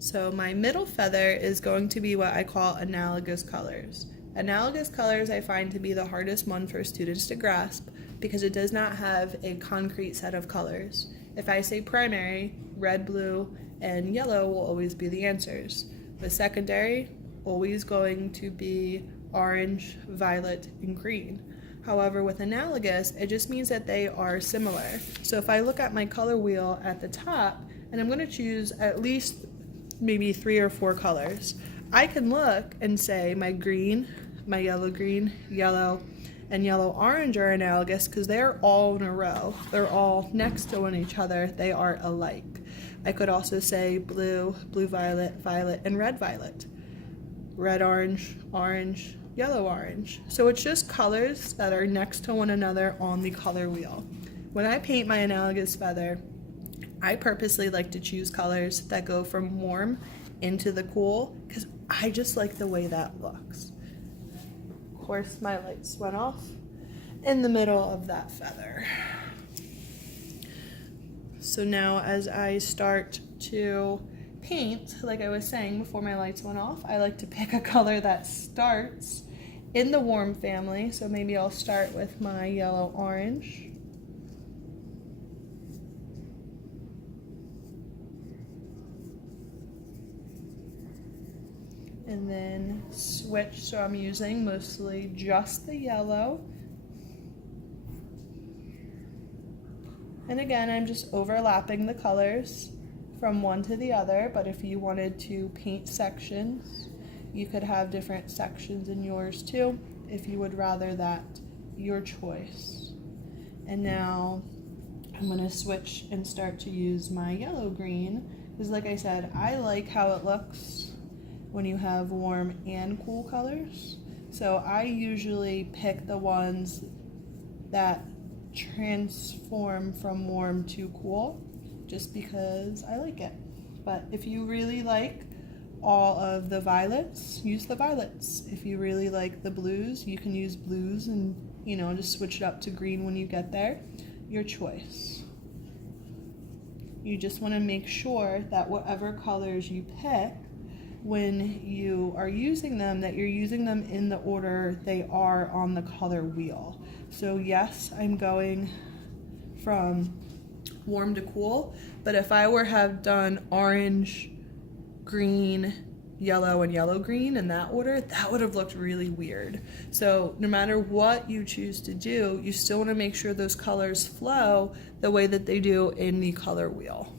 So my middle feather is going to be what I call analogous colors. Analogous colors I find to be the hardest one for students to grasp because it does not have a concrete set of colors. If I say primary, red, blue, and yellow will always be the answers. With secondary, always going to be orange, violet, and green. However, with analogous, it just means that they are similar. So if I look at my color wheel at the top, and I'm going to choose at least maybe 3 or 4 colors, I can look and say my green, my yellow green, yellow, and yellow orange are analogous because they're all in a row. They're all next to each other. They are alike. I could also say blue, blue violet, violet, and red violet. Red orange, orange, yellow orange. So it's just colors that are next to one another on the color wheel. When I paint my analogous feather, I purposely like to choose colors that go from warm into the cool because I just like the way that looks. Of course, my lights went off in the middle of that feather. So now as I start to paint, like I was saying before my lights went off, I like to pick a color that starts in the warm family. So maybe I'll start with my yellow orange. And then switch, so I'm using mostly just the yellow. And again, I'm just overlapping the colors from one to the other, but if you wanted to paint sections, you could have different sections in yours too, if you would rather that, your choice. And now I'm gonna switch and start to use my yellow green, because like I said, I like how it looks when you have warm and cool colors. So I usually pick the ones that transform from warm to cool just because I like it. But if you really like all of the violets, use the violets. If you really like the blues, you can use blues and, you know, just switch it up to green when you get there. Your choice. You just want to make sure that whatever colors you pick, when you are using them, that you're using them in the order they are on the color wheel. So yes, I'm going from warm to cool, but if I were have done orange, green, yellow, and yellow green in that order, that would have looked really weird. So no matter what you choose to do, you still want to make sure those colors flow the way that they do in the color wheel.